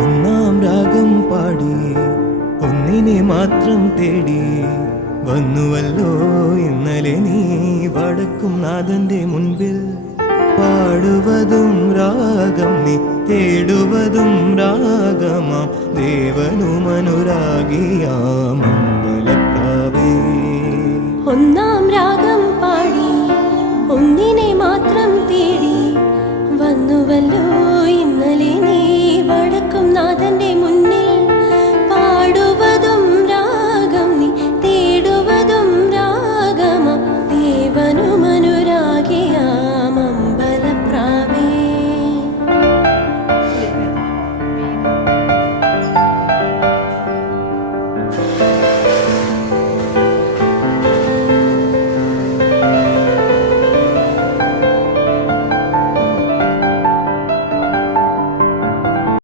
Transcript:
ഒന്നാം രാഗം പാടി ഒന്നിനെ മാത്രം തേടി വന്നുവല്ലോ ഇന്നലെ നീ വടക്കും നാഥന്റെ മുൻപിൽ. പാടുവതും രാഗം നീ തേടുവതും രാഗമാം ദേവനുമനുരാഗിയാം മംഗളപ്രാവേ.